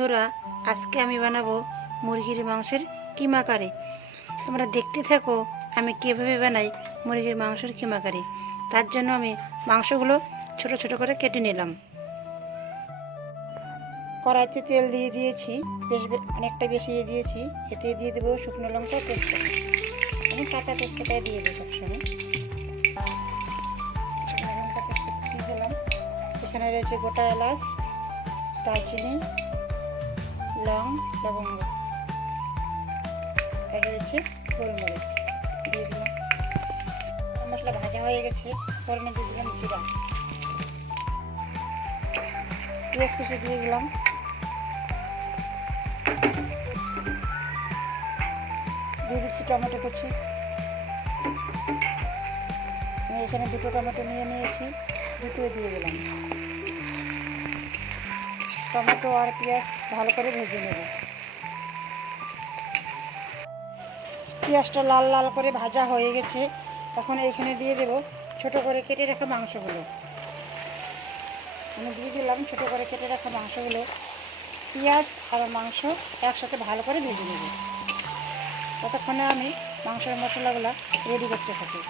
বন্ধুরা, আজকে আমি বানাবো মুরগির মাংসের কিমা কারি তোমরা দেখতে থাকো আমি কীভাবে বানাই মুরগির মাংসের কিমা কারি তার জন্য আমি মাংসগুলো ছোট ছোট করে কেটে নিলাম। কড়াইতে তেল দিয়ে দিয়েছি, বেশ অনেকটা বেশি দিয়ে দিয়েছি। এতে দিয়ে দেবো শুকনো লঙ্কা তেজপাতা। আমি কাঁচা তেজপাতায় দিয়ে দেবো সবসময়। তেজপাতা এখানে রয়েছে গোটা এলাচ, দারচিনি লং লবঙ্গ। আর রয়েছে গোলমরিচ। দিয়ে দিলাম। মশলা ভাজা হয়ে গেছে। ফোড়নে দিয়ে দিলাম জিরা। পেঁয়াজ কুচি দিয়ে দিলাম। দিয়ে দিচ্ছি টমেটো কুচি। আমি এখানে দুটো টমেটো নিয়ে নিয়েছি। দুটো দিয়ে দিলাম। টমেটো আর পেঁয়াজ ভালো করে ভেজে নেব। পেঁয়াজটা লাল লাল করে ভাজা হয়ে গেছে। এখন এখানে দিয়ে দেব ছোট করে কেটে রাখা মাংসগুলো। আমি দিয়ে দিলাম ছোট করে কেটে রাখা মাংসগুলো। পেঁয়াজ আর মাংস একসাথে ভালো করে ভেজে নেব। ততক্ষণে আমি মাংসের মশলাগুলো রেডি করতে থাকি।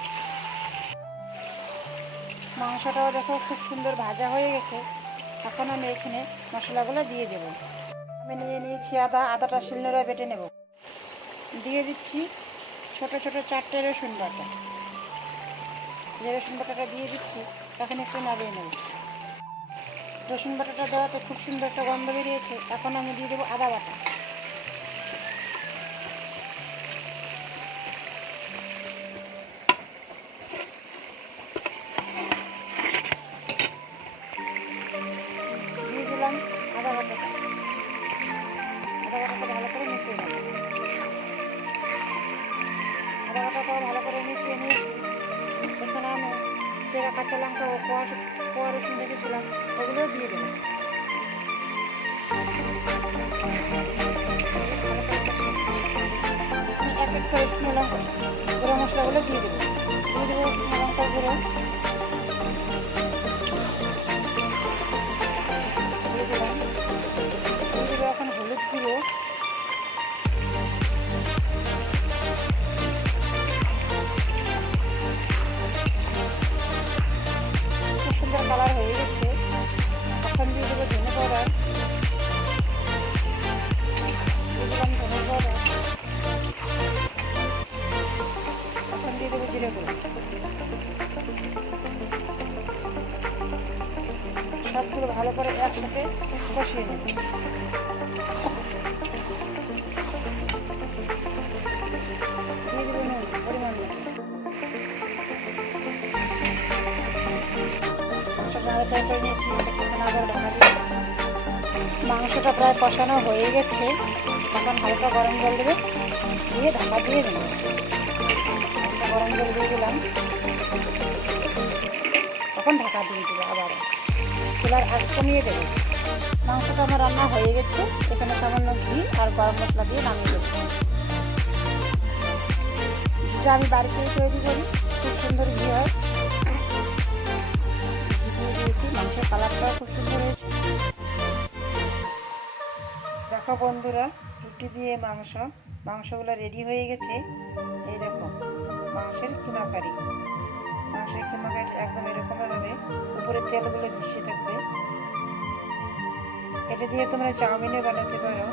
মাংসটাও দেখো খুব সুন্দর ভাজা হয়ে গেছে। এখন আমি এখানে মশলাগুলো দিয়ে দেব। আমি নিয়ে নিয়েছি আদা, আদাটা শিলনোড়ায় বেটে নেব। দিয়ে দিচ্ছি ছোট ছোট চারটে রসুন বাটা। রসুন বাটাটা দিয়ে দিচ্ছি এখন একটু নাড়িয়ে নেব। রসুন বাটাটা দেওয়াতে খুব সুন্দর একটা গন্ধ বেরিয়েছে। এখন আমি দিয়ে দেবো আদা বাটা। আদা বাটাটাও ভালো করে মিশিয়ে নিয়েছি এখানে আমি চেরা কাঁচা লঙ্কা ও কোয়া কোয়া রসুন রেখেছিলাম, ওগুলোও দিয়ে দেবো। সবগুলো ভালো করে একসাথে কষিয়ে নিয়েছি আবার মাংসটা প্রায় কষানো হয়ে গেছে। এখন হালকা গরম জল দেবে, দিয়ে ঢাকা দিয়ে দেবো। গরম জল দিয়ে দিলাম। এখন ঢাকা দিয়ে দেবো আবার চুলার আঁচ কমিয়ে দেবো। মাংসটা আমার রান্না হয়ে গেছে। এখানে সামান্য ঘি আর গরম মশলা দিয়ে নামিয়ে দেবো। ঘিটা আমি বাড়িতেই তৈরি করি। খুব সুন্দর ঘি হয়। দিয়ে দিয়েছি। মাংসের কালারটাও খুব সুন্দর হয়েছে। দেখো বন্ধুরা, রুটি দিয়ে মাংস। মাংসগুলো রেডি হয়ে গেছে। এই দেখো, মাংসের কিমা কারি মাংসের কিমা কারি একদম উপরে তেলগুলো ভেসে থাকবে। এটা দিয়ে তোমরা চাউমিনও বানাতে পারো।